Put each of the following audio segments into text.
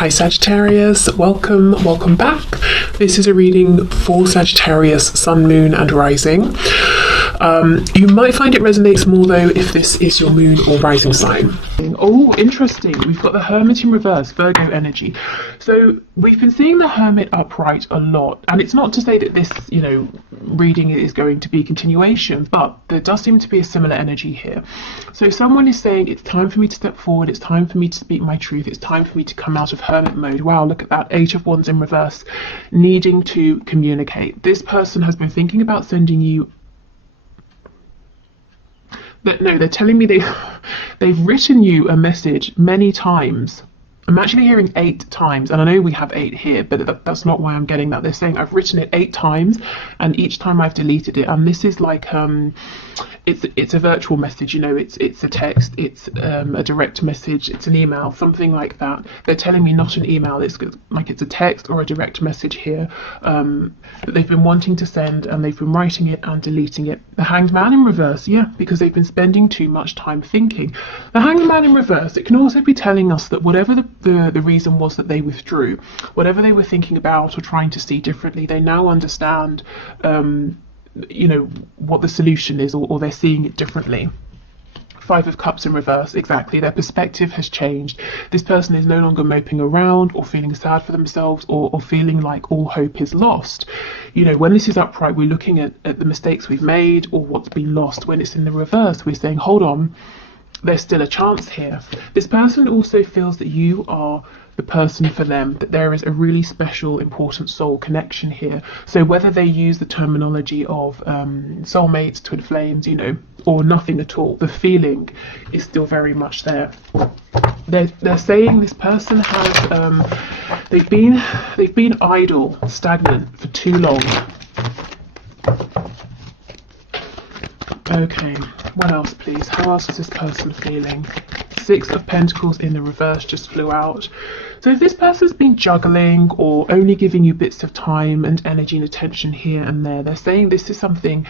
Hi Sagittarius, welcome back. This is a reading for Sagittarius, Sun, Moon and Rising. You might find it resonates more though if this is your moon or rising sign. Oh, interesting. We've got the Hermit in reverse, Virgo energy. So we've been seeing the Hermit upright a lot, and it's not to say that this, reading is going to be a continuation, but there does seem to be a similar energy here. So someone is saying it's time for me to step forward, it's time for me to speak my truth, it's time for me to come out of Hermit mode. Wow, look at that, 8 of Wands in reverse, needing to communicate. This person has been thinking about sending you they're telling me they've written you a message many times. I'm actually hearing 8 times, and I know we have 8 here, but that's not why I'm getting that. They're saying I've written it 8 times, and each time I've deleted it. And this is like it's a virtual message, it's a text, it's a direct message, it's an email, something like that. They're telling me not an email, it's like it's a text or a direct message here that they've been wanting to send, and they've been writing it and deleting it. The Hanged Man in reverse, yeah, because they've been spending too much time thinking. The Hanged Man in reverse, it can also be telling us that whatever the reason was that they withdrew, whatever they were thinking about or trying to see differently, they now understand what the solution is, or they're seeing it differently. 5 of Cups in reverse, exactly. Their perspective has changed. This person is no longer moping around or feeling sad for themselves or feeling like all hope is lost. When this is upright, we're looking at the mistakes we've made or what's been lost. When it's in the reverse, we're saying, hold on, there's still a chance here. This person also feels that you are the person for them, that there is a really special, important soul connection here. So whether they use the terminology of soulmates, twin flames, or nothing at all, the feeling is still very much there. They're saying this person has they've been idle, stagnant for too long. Okay, what else please? How else is this person feeling? 6 of Pentacles in the reverse just flew out. So if this person's been juggling or only giving you bits of time and energy and attention here and there, they're saying this is something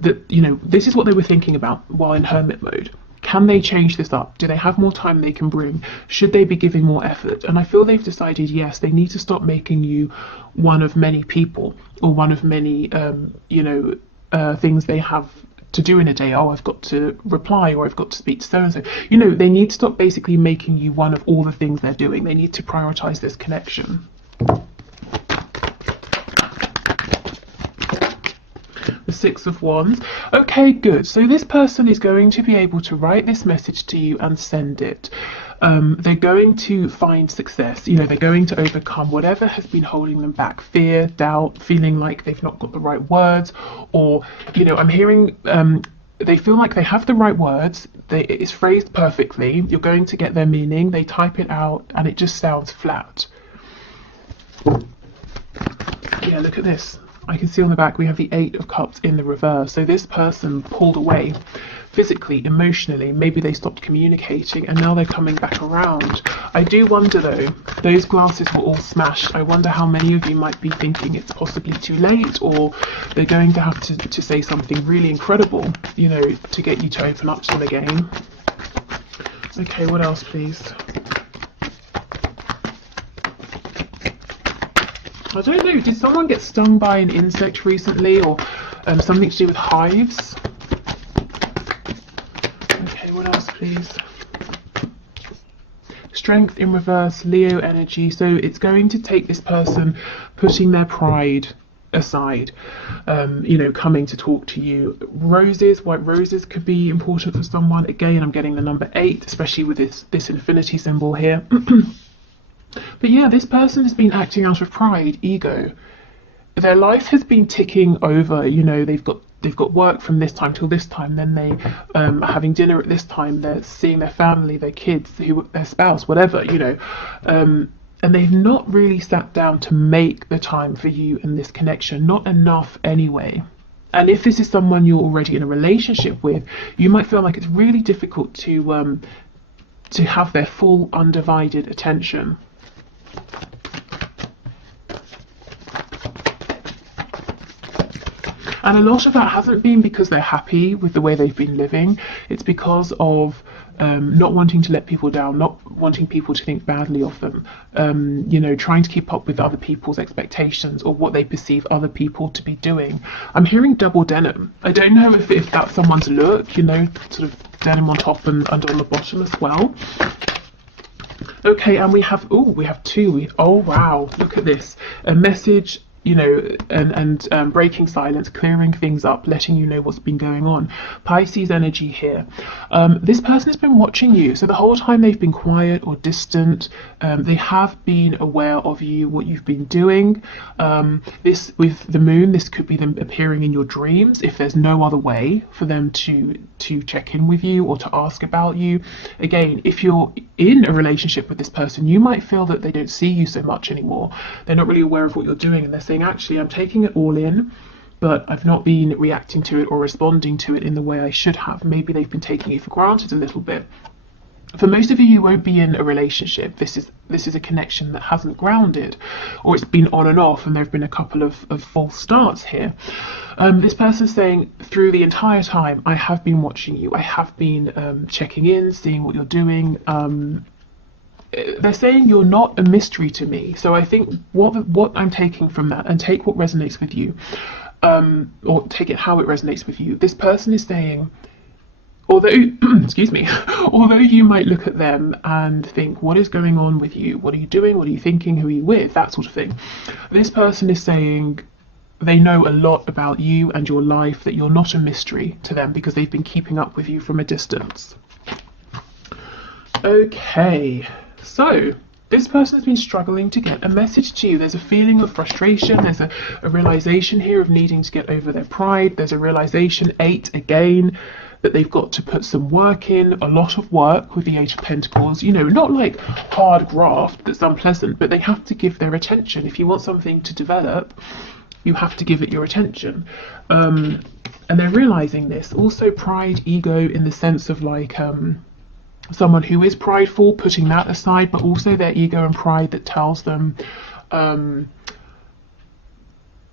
that, this is what they were thinking about while in Hermit mode. Can they change this up? Do they have more time they can bring? Should they be giving more effort? And I feel they've decided, yes, they need to stop making you one of many people or one of many, things they have to do in a day. Oh, I've got to reply, or I've got to speak to so-and-so. They need to stop basically making you one of all the things they're doing. They need to prioritize this connection. The 6 of Wands. Okay, good. So this person is going to be able to write this message to you and send it. They're going to find success. They're going to overcome whatever has been holding them back. Fear, doubt, feeling like they've not got the right words, or, I'm hearing they feel like they have the right words. It's phrased perfectly. You're going to get their meaning. They type it out and it just sounds flat. Yeah, look at this. I can see on the back we have the 8 of Cups in the reverse. So this person pulled away physically, emotionally. Maybe they stopped communicating and now they're coming back around. I do wonder though, those glasses were all smashed. I wonder how many of you might be thinking it's possibly too late, or they're going to have to say something really incredible, to get you to open up to them again. Okay, what else please? I don't know, did someone get stung by an insect recently, or something to do with hives? Okay, what else please? Strength in reverse, Leo energy. So it's going to take this person putting their pride aside, coming to talk to you. Roses, white roses could be important for someone. Again, I'm getting the number 8, especially with this infinity symbol here. But yeah, this person has been acting out of pride, ego. Their life has been ticking over. They've got work from this time till this time, then they are having dinner at this time, they're seeing their family, their kids, their spouse, whatever, and they've not really sat down to make the time for you and this connection, not enough anyway. And if this is someone you're already in a relationship with, you might feel like it's really difficult to have their full undivided attention. And a lot of that hasn't been because they're happy with the way they've been living. It's because of not wanting to let people down, not wanting people to think badly of them, you know, trying to keep up with other people's expectations or what they perceive other people to be doing. I'm hearing double denim. I don't know if that's someone's look, you know, sort of denim on top and under on the bottom as well. Okay, and we have two. Oh wow, look at this. A message, you know, and breaking silence, clearing things up, letting you know what's been going on. Pisces energy here. This person has been watching you, so the whole time they've been quiet or distant. They have been aware of you, what you've been doing. This with the moon, this could be them appearing in your dreams if there's no other way for them to check in with you or to ask about you. Again, if you're in a relationship with this person, you might feel that they don't see you so much anymore. They're not really aware of what you're doing, and they're saying, actually, I'm taking it all in, but I've not been reacting to it or responding to it in the way I should have. Maybe they've been taking it for granted a little bit. For most of you, you won't be in a relationship. This is a connection that hasn't grounded, or it's been on and off, and there have been a couple of false starts here. This person's saying, through the entire time, I have been watching you. I have been checking in, seeing what you're doing. They're saying you're not a mystery to me. So I think what I'm taking from that, and take what resonates with you, or take it how it resonates with you. This person is saying, although excuse me, although you might look at them and think, what is going on with you? What are you doing? What are you thinking? Who are you with? That sort of thing. This person is saying they know a lot about you and your life, that you're not a mystery to them because they've been keeping up with you from a distance. Okay. So, this person has been struggling to get a message to you. There's a feeling of frustration. There's a realization here of needing to get over their pride. There's a realization, 8 again, that they've got to put some work in, a lot of work with the 8 of Pentacles. You know, not like hard graft that's unpleasant, but they have to give their attention. If you want something to develop, you have to give it your attention. And they're realizing this. Also pride, ego, in the sense of like, someone who is prideful, putting that aside, but also their ego and pride that tells them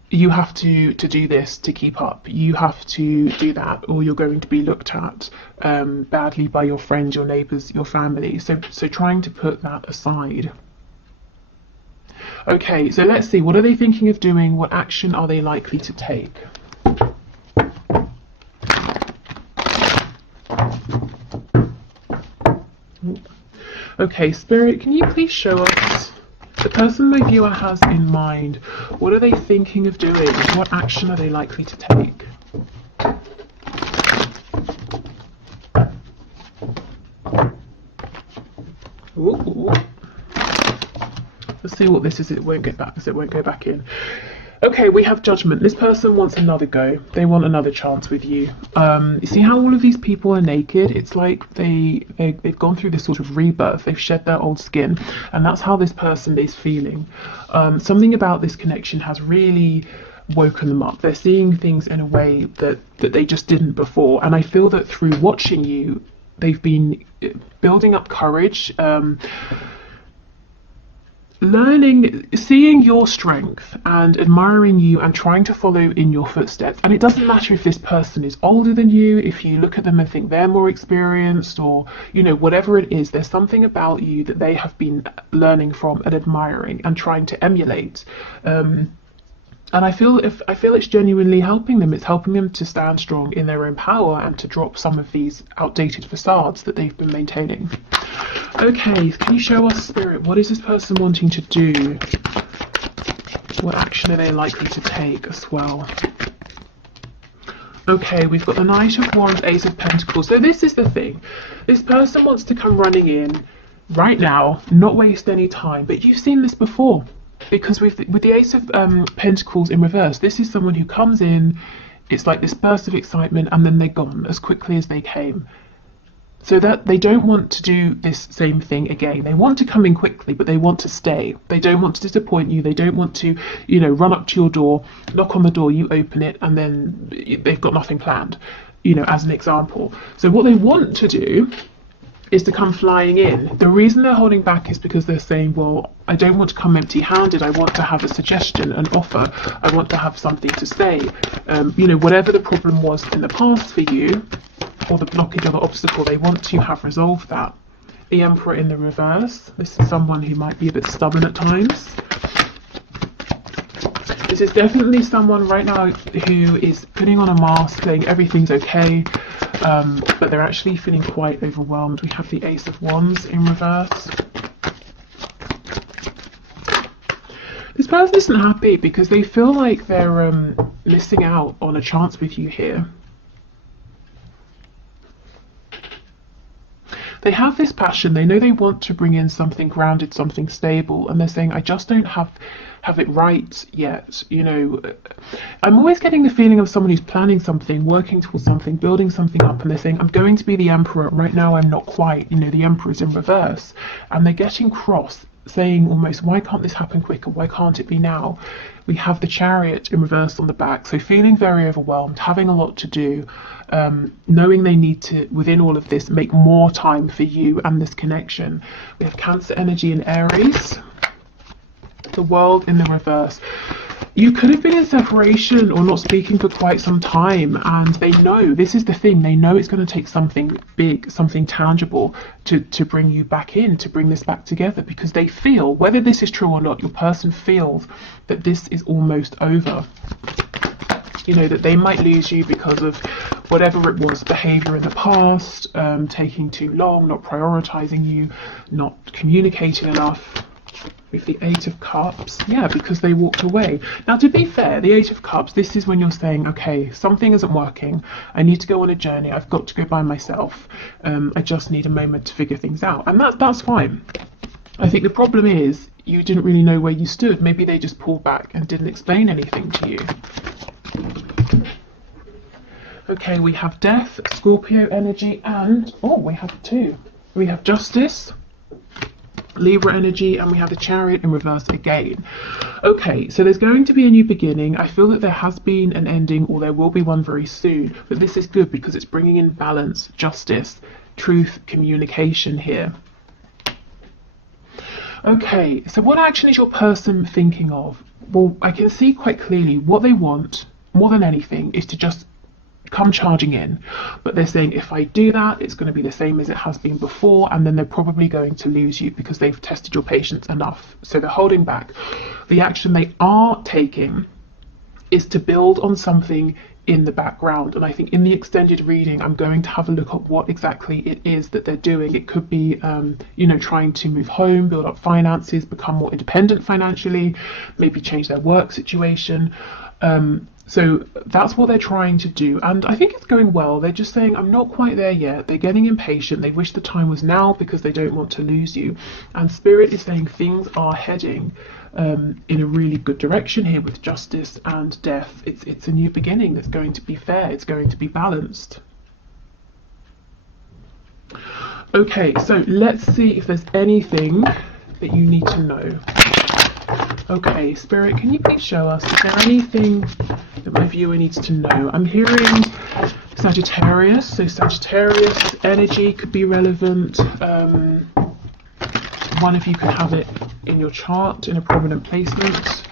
you have to do this to keep up, you have to do that, or you're going to be looked at badly by your friends, your neighbours, your family. So trying to put that aside. Okay, so let's see, what are they thinking of doing? What action are they likely to take? Okay, Spirit, can you please show us the person my viewer has in mind? What are they thinking of doing? What action are they likely to take? Ooh. Let's see what this is. It won't get back, because it won't go back in. Okay, we have Judgment. This person wants another go. They want another chance with you. You see how all of these people are naked? It's like they've gone through this sort of rebirth. They've shed their old skin, and that's how this person is feeling. Something about this connection has really woken them up. They're seeing things in a way that they just didn't before, and I feel that through watching you, they've been building up courage, learning, seeing your strength and admiring you and trying to follow in your footsteps. And it doesn't matter if this person is older than you, if you look at them and think they're more experienced, or, you know, whatever it is, there's something about you that they have been learning from and admiring and trying to emulate. And I feel it's genuinely helping them. It's helping them to stand strong in their own power and to drop some of these outdated facades that they've been maintaining. Okay, can you show us, Spirit, what is this person wanting to do? What action are they likely to take as well? Okay, we've got the Knight of Wands, Ace of Pentacles. So this is the thing. This person wants to come running in right now, not waste any time. But you've seen this before. Because with the Ace of Pentacles in reverse, this is someone who comes in, it's like this burst of excitement, and then they're gone as quickly as they came. So that they don't want to do this same thing again. They want to come in quickly, but they want to stay. They don't want to disappoint you. They don't want to, you know, run up to your door, knock on the door, you open it, and then they've got nothing planned, you know, as an example. So what they want to do is to come flying in. The reason they're holding back is because they're saying, well, I don't want to come empty-handed. I want to have a suggestion, an offer. I want to have something to say. You know, whatever the problem was in the past for you, or the blockage or the obstacle, they want to have resolved that. The Emperor in the reverse. This is someone who might be a bit stubborn at times. This is definitely someone right now who is putting on a mask, saying everything's okay, but they're actually feeling quite overwhelmed. We have the Ace of Wands in reverse. This person isn't happy because they feel like they're missing out on a chance with you here. They have this passion, they know they want to bring in something grounded, something stable, and they're saying, I just don't have it right yet. You know, I'm always getting the feeling of someone who's planning something, working towards something, building something up, and they're saying, I'm going to be the Emperor. Right now I'm not quite. You know, the Emperor's in reverse. And they're getting cross, saying almost, why can't this happen quicker? Why can't it be now? We have the Chariot in reverse on the back, so feeling very overwhelmed, having a lot to do, knowing they need to, within all of this, make more time for you and this connection. We have Cancer energy in Aries, the World in the reverse. You could have been in separation or not speaking for quite some time, and they know, this is the thing, they know it's going to take something big, something tangible to bring you back in, to bring this back together, because they feel, whether this is true or not, your person feels that this is almost over. You know, that they might lose you because of whatever it was, behaviour in the past, taking too long, not prioritising you, not communicating enough. With the Eight of Cups, yeah, because they walked away. Now, to be fair, the Eight of Cups, this is when you're saying, okay, something isn't working, I need to go on a journey, I've got to go by myself, I just need a moment to figure things out, and that's fine. I think the problem is you didn't really know where you stood. Maybe they just pulled back and didn't explain anything to you. Okay, we have Death, Scorpio energy, and we have two. We have Justice, Libra energy, and we have the Chariot in reverse again. Okay, so there's going to be a new beginning. I feel that there has been an ending, or there will be one very soon, but this is good because it's bringing in balance, justice, truth, communication here. Okay, so what action is your person thinking of? Well, I can see quite clearly what they want more than anything is to just come charging in, but they're saying, if I do that, it's going to be the same as it has been before, and then they're probably going to lose you because they've tested your patience enough, so they're holding back. The action they are taking is to build on something in the background, and I think in the extended reading I'm going to have a look at what exactly it is that they're doing. It could be you know, trying to move home, build up finances, become more independent financially, maybe change their work situation. So that's what they're trying to do, and I think it's going well. They're just saying, I'm not quite there yet. They're getting impatient. They wish the time was now because they don't want to lose you. And Spirit is saying things are heading in a really good direction here with Justice and Death. It's a new beginning that's going to be fair. It's going to be balanced. Okay, so let's see if there's anything that you need to know. Okay, Spirit, can you please show us, is there anything that my viewer needs to know? I'm hearing Sagittarius, so Sagittarius energy could be relevant. One of you can have it in your chart in a prominent placement.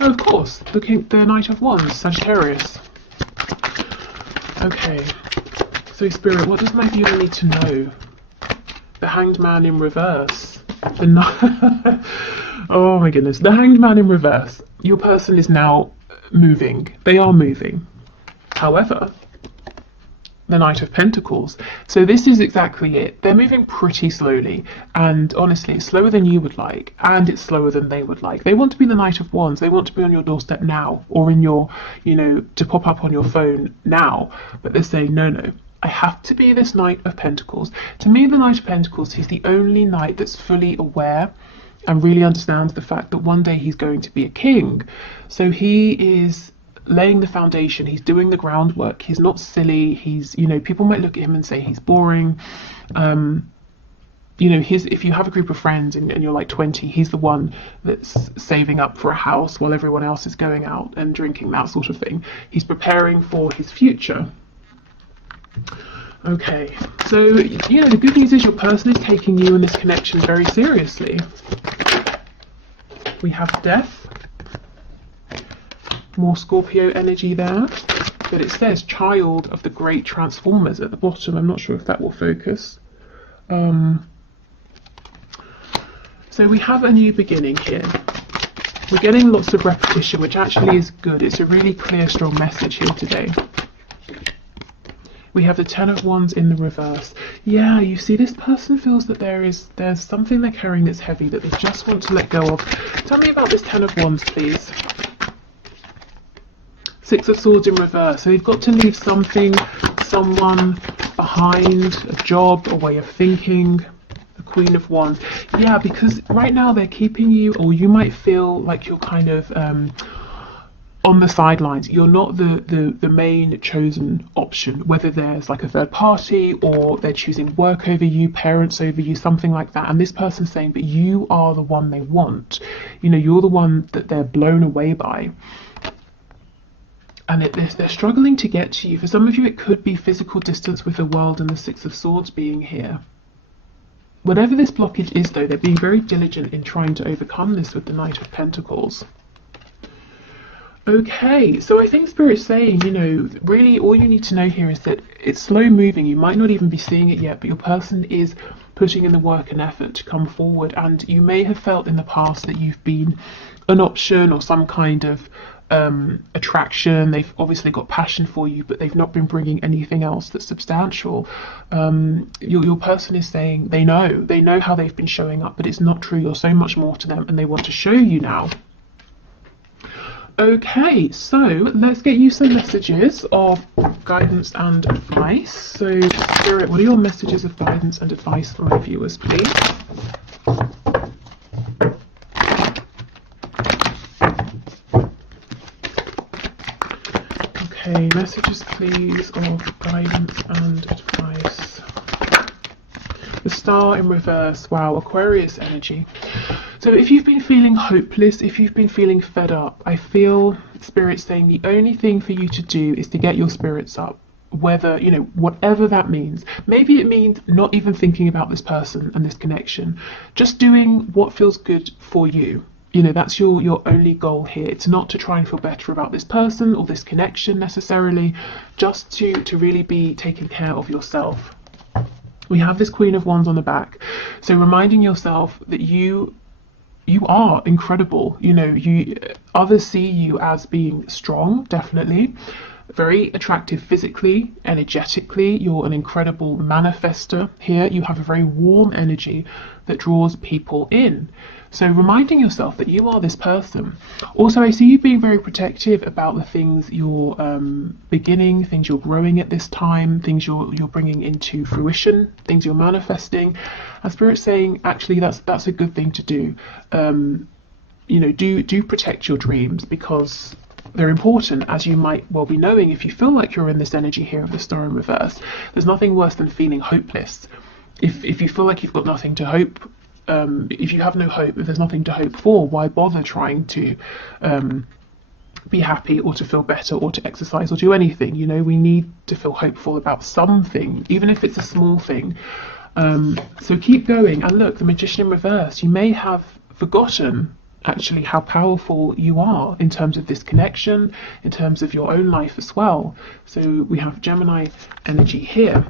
Oh, of course, looking at the Knight of Wands, Sagittarius. Okay, so Spirit, what does my viewer need to know? The Hanged Man in reverse. Oh my goodness. The Hanged Man in reverse. Your person is now moving. They are moving. However, the Knight of Pentacles. So this is exactly it. They're moving pretty slowly. And honestly, it's slower than you would like. And it's slower than they would like. They want to be the Knight of Wands. They want to be on your doorstep now. Or in your, you know, to pop up on your phone now. But they're saying, no. I have to be this Knight of Pentacles. To me, the Knight of Pentacles, he's the only knight that's fully aware and really understands the fact that one day he's going to be a king. So he is laying the foundation, he's doing the groundwork, he's not silly, he's, you know, people might look at him and say he's boring. You know, if you have a group of friends and you're like 20, he's the one that's saving up for a house while everyone else is going out and drinking, that sort of thing. He's preparing for his future. Okay, so, you know, the good news is your person is taking you and this connection very seriously. We have Death, more Scorpio energy there. but it says child of the great transformers at the bottom. I'm not sure if that will focus. So we have a new beginning here. We're getting lots of repetition, which actually is good. It's a really clear, strong message here today. We have the Ten of Wands in the reverse. Yeah, you see, this person feels that there's something they're carrying that's heavy that they just want to let go of. Tell me about this Ten of Wands, please. Six of Swords in reverse. So they've got to leave something, someone behind, a job, a way of thinking. The Queen of Wands. Yeah, because right now they're keeping you, or you might feel like you're kind of on the sidelines. You're not the main chosen option, whether there's like a third party or they're choosing work over you, parents over you, something like that. And this person's saying, but you are the one they want. You know, you're the one that they're blown away by. And they're struggling to get to you. For some of you, it could be physical distance with the world and the Six of Swords being here. Whatever this blockage is, though, they're being very diligent in trying to overcome this with the Knight of Pentacles. Okay, so I think Spirit's saying, you know, really all you need to know here is that it's slow moving. You might not even be seeing it yet, but your person is putting in the work and effort to come forward. And you may have felt in the past that you've been an option or some kind of attraction. They've obviously got passion for you, but they've not been bringing anything else that's substantial. Your person is saying they know how they've been showing up, but it's not true. You're so much more to them, and they want to show you now. Okay, so let's get you some messages of guidance and advice. So, Spirit, what are your messages of guidance and advice for my viewers, please? Okay, messages, please, of guidance and advice. The Star in reverse. Wow, Aquarius energy. So if you've been feeling hopeless, if you've been feeling fed up, I feel Spirit saying the only thing for you to do is to get your spirits up. Whether, you know, whatever that means. Maybe it means not even thinking about this person and this connection. Just doing what feels good for you. You know, that's your only goal here. It's not to try and feel better about this person or this connection necessarily. Just to really be taking care of yourself. We have this Queen of Wands on the back. So reminding yourself that you are incredible. You know, others see you as being strong, definitely, very attractive physically, energetically. You're an incredible manifester here. You have a very warm energy that draws people in. So reminding yourself that you are this person. Also, I see you being very protective about the things you're beginning, things you're growing at this time, things you're bringing into fruition, things you're manifesting. And Spirit's saying, actually, that's a good thing to do. You know, do protect your dreams, because they're important, as you might well be knowing if you feel like you're in this energy here of the Star in reverse. There's nothing worse than feeling hopeless. If you feel like you've got nothing to hope, if you have no hope, if there's nothing to hope for, why bother trying to be happy or to feel better or to exercise or do anything? You know, we need to feel hopeful about something, even if it's a small thing. So keep going. And look, the Magician in reverse. You may have forgotten actually how powerful you are in terms of this connection, in terms of your own life as well. So we have Gemini energy here.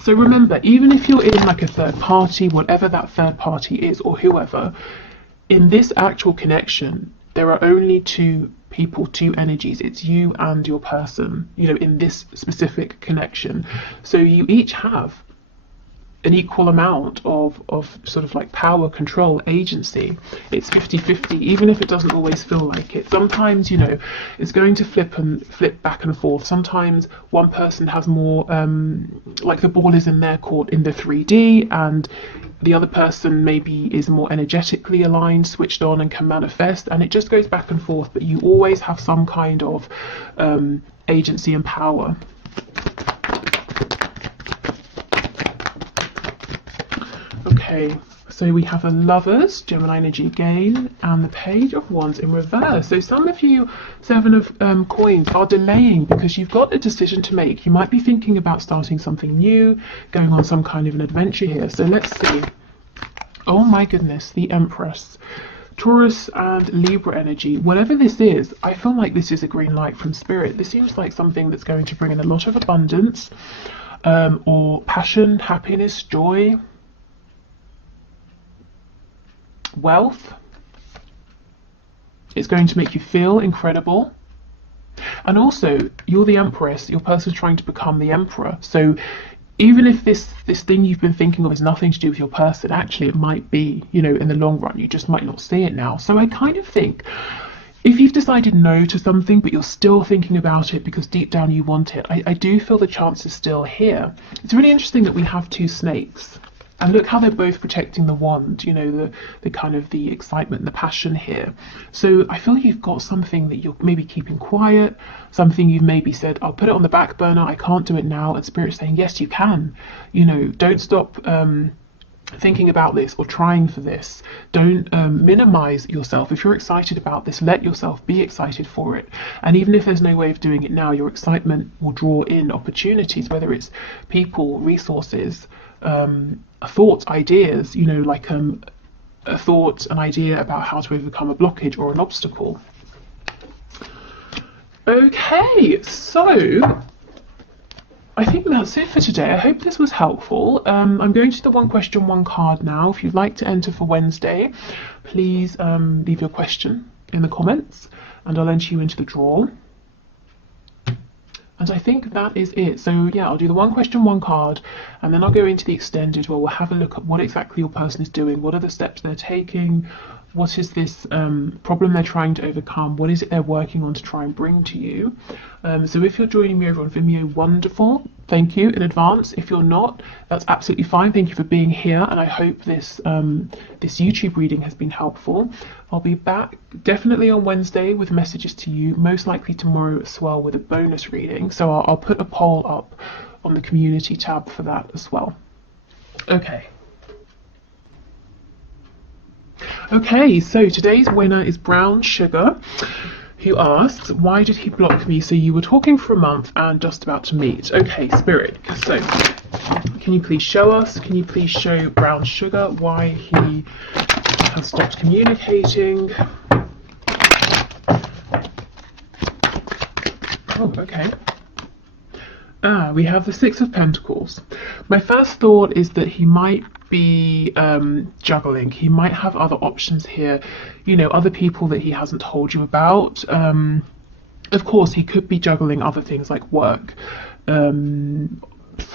So remember, even if you're in like a third party, whatever that third party is, or whoever, in this actual connection, there are only two people, two energies. It's you and your person, you know, in this specific connection. So you each have an equal amount of sort of like power, control, agency. It's 50-50, even if it doesn't always feel like it. Sometimes, you know, it's going to flip back and forth. Sometimes one person has more, like the ball is in their court in the 3D, and the other person maybe is more energetically aligned, switched on, and can manifest, and it just goes back and forth, but you always have some kind of agency and power. Okay, so we have a Lovers, Gemini energy again, and the Page of Wands in reverse. So some of you, Seven of Coins, are delaying because you've got a decision to make. You might be thinking about starting something new, going on some kind of an adventure here. So let's see. Oh my goodness, the Empress. Taurus and Libra energy, whatever this is, I feel like this is a green light from spirit. This seems like something that's going to bring in a lot of abundance, or passion, happiness, joy, wealth. It's going to make you feel incredible. And also, you're the Empress, your person's trying to become the Emperor. So even if this thing you've been thinking of is nothing to do with your person, actually it might be, you know, in the long run. You just might not see it now. So I kind of think if you've decided no to something, but you're still thinking about it because deep down you want it, I do feel the chance is still here. It's really interesting that we have two snakes. And look how they're both protecting the wand, you know, the kind of the excitement, the passion here. So I feel you've got something that you're maybe keeping quiet, something you've maybe said, I'll put it on the back burner, I can't do it now. And Spirit's saying, yes, you can. You know, don't stop thinking about this or trying for this. Don't minimize yourself. If you're excited about this, let yourself be excited for it. And even if there's no way of doing it now, your excitement will draw in opportunities, whether it's people, resources, thoughts, ideas, you know, like a thought, an idea about how to overcome a blockage or an obstacle. Okay, so I think that's it for today. I hope this was helpful. I'm going to the one question, one card now. If you'd like to enter for Wednesday, please leave your question in the comments and I'll enter you into the draw. And I think that is it. So yeah, I'll do the one question, one card, and then I'll go into the extended where we'll have a look at what exactly your person is doing, what are the steps they're taking, what is this problem they're trying to overcome, what is it they're working on to try and bring to you. So if you're joining me over on Vimeo, wonderful, thank you in advance. If you're not, that's absolutely fine. Thank you for being here, and I hope this this YouTube reading has been helpful. I'll be back definitely on Wednesday with messages to you, most likely tomorrow as well with a bonus reading. So I'll put a poll up on the community tab for that as well. Okay, so today's winner is Brown Sugar, who asks, why did he block me? So you were talking for a month and just about to meet. Okay, Spirit, so can you please show us, can you please show Brown Sugar why he has stopped communicating? Oh, okay. We have the Six of Pentacles. My first thought is that he might be juggling. He might have other options here, you know, other people that he hasn't told you about. Of course, he could be juggling other things like work,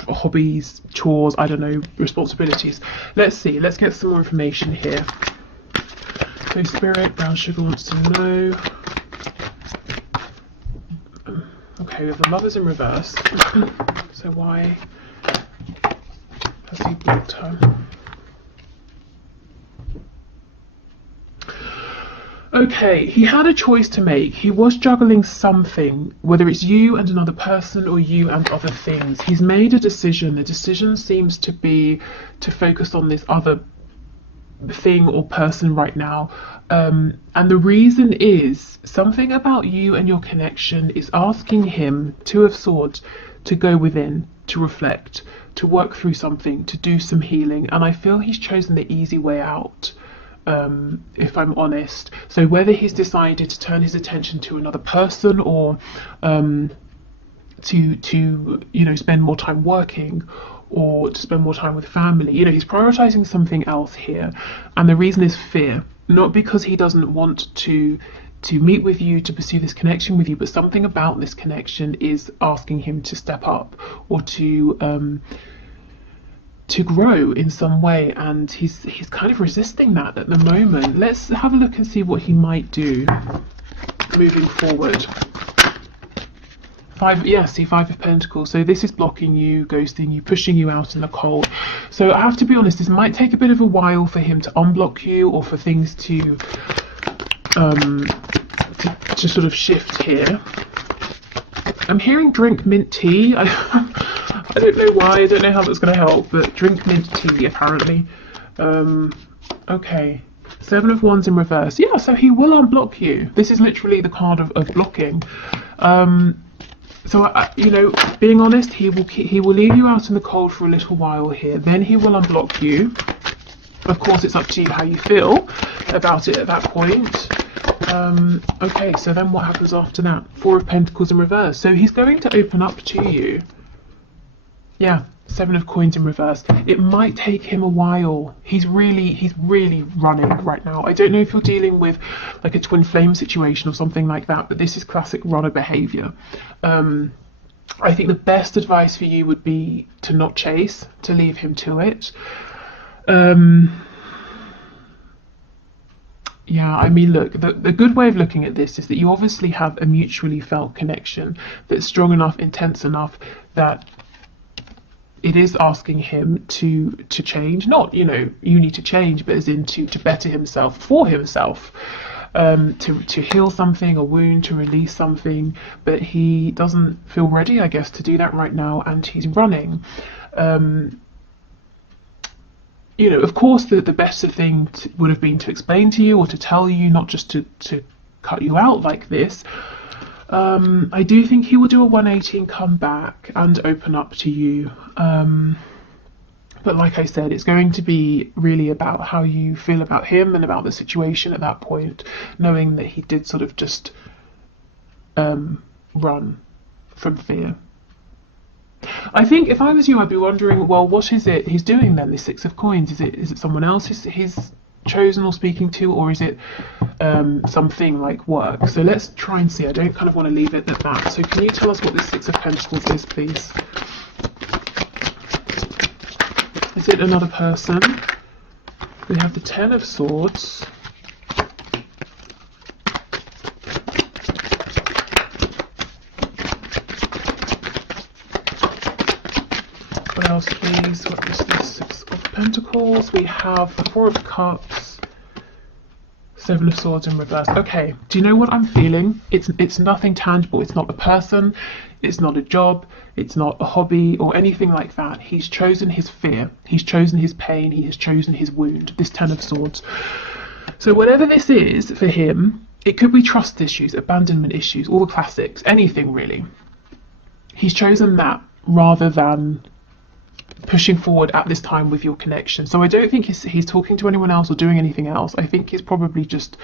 hobbies, chores, I don't know, responsibilities. Let's see, let's get some more information here. So Spirit, Brown Sugar wants to know. Okay, we have the Lovers in reverse. So why has he blocked her? Okay, he had a choice to make. He was juggling something, whether it's you and another person or you and other things. He's made a decision. The decision seems to be to focus on this other thing or person right now. And the reason is something about you and your connection is asking him, Two of Swords, to go within, to reflect, to work through something, to do some healing. And I feel he's chosen the easy way out, if I'm honest. So whether he's decided to turn his attention to another person or to you know, spend more time working or to spend more time with family, you know, he's prioritizing something else here. And the reason is fear, not because he doesn't want to meet with you, to pursue this connection with you, but something about this connection is asking him to step up or to grow in some way, and he's kind of resisting that at the moment. Let's have a look and see what he might do moving forward. Five of Pentacles. So this is blocking you, ghosting you, pushing you out in the cold. So I have to be honest, this might take a bit of a while for him to unblock you or for things to sort of shift here. I'm hearing drink mint tea. I don't know why, I don't know how that's going to help, but drink mint tea apparently. Okay, Seven of Wands in reverse. Yeah, so he will unblock you. This is literally the card of blocking. So you know, being honest, he will leave you out in the cold for a little while here. Then he will unblock you. Of course, it's up to you how you feel. about it at that point. Okay, so then what happens after that? Four of Pentacles in reverse. So he's going to open up to you. Yeah, Seven of Coins in reverse. It might take him a while. He's really running right now. I don't know if you're dealing with like a twin flame situation or something like that, but this is classic runner behavior. I think the best advice for you would be to not chase, to leave him to it. Yeah, I mean, look, the good way of looking at this is that you obviously have a mutually felt connection that's strong enough, intense enough that it is asking him to change. Not, you know, you need to change, but as in to better himself, for himself, to heal something, a wound, to release something. But he doesn't feel ready, I guess, to do that right now, and he's running. You know, of course, the better thing would have been to explain to you or to tell you, not just to cut you out like this. I do think he will do a 180 and come back and open up to you. But like I said, it's going to be really about how you feel about him and about the situation at that point, knowing that he did sort of just run from fear. I think if I was you, I'd be wondering, well, what is it he's doing then, this Six of Coins? Is it someone else he's chosen or speaking to, or is it something like work? So let's try and see. I don't kind of want to leave it at that. So can you tell us what this Six of Pentacles is, please? Is it another person? We have the Ten of Swords. What else, please? What is this Six of Pentacles? We have the Four of Cups, Seven of Swords in reverse. Okay, do you know what I'm feeling? It's nothing tangible. It's not a person, it's not a job, it's not a hobby or anything like that. He's chosen his fear, he's chosen his pain, he has chosen his wound, this Ten of Swords. So whatever this is for him, it could be trust issues, abandonment issues, all the classics, anything really. He's chosen that rather than pushing forward at this time with your connection. So I don't think he's talking to anyone else or doing anything else. I think he's probably just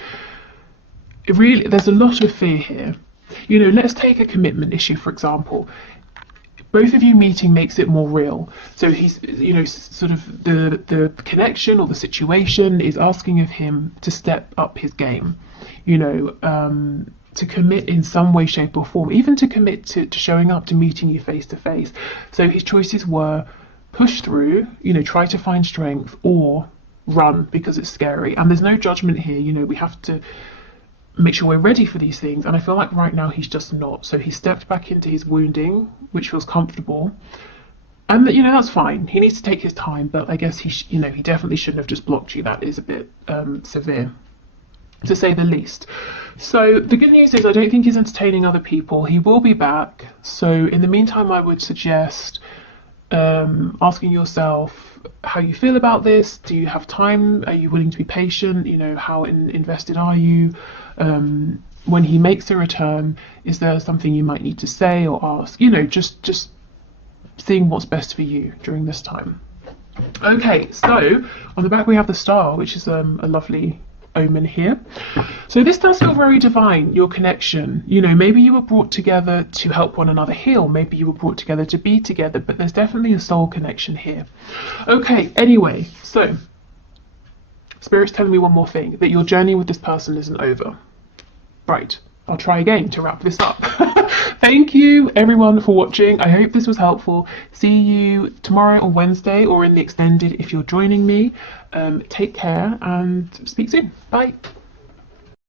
really, there's a lot of fear here. You know, let's take a commitment issue, for example. Both of you meeting makes it more real. So he's, you know, sort of the connection or the situation is asking of him to step up his game, you know, to commit in some way, shape or form, even to commit to showing up, to meeting you face to face. So his choices were push through, you know, try to find strength, or run because it's scary. And there's no judgment here. You know, we have to make sure we're ready for these things, and I feel like right now he's just not. So he stepped back into his wounding, which feels comfortable, and you know, that's fine. He needs to take his time, but I guess he you know, he definitely shouldn't have just blocked you. That is a bit severe, to say the least. So the good news is I don't think he's entertaining other people. He will be back. So in the meantime, I would suggest asking yourself how you feel about this. Do you have time? Are you willing to be patient? You know, how invested are you? When he makes a return, is there something you might need to say or ask? You know, just seeing what's best for you during this time. Okay, so on the back we have the Star, which is a lovely omen here. So this does feel very divine, your connection. You know, maybe you were brought together to help one another heal, maybe you were brought together to be together, but there's definitely a soul connection here. Okay, anyway, so Spirit's telling me one more thing, that your journey with this person isn't over. Right, I'll try again to wrap this up. Thank you everyone for watching. I hope this was helpful. See you tomorrow or Wednesday, or in the extended if you're joining me. Take care and speak soon. Bye.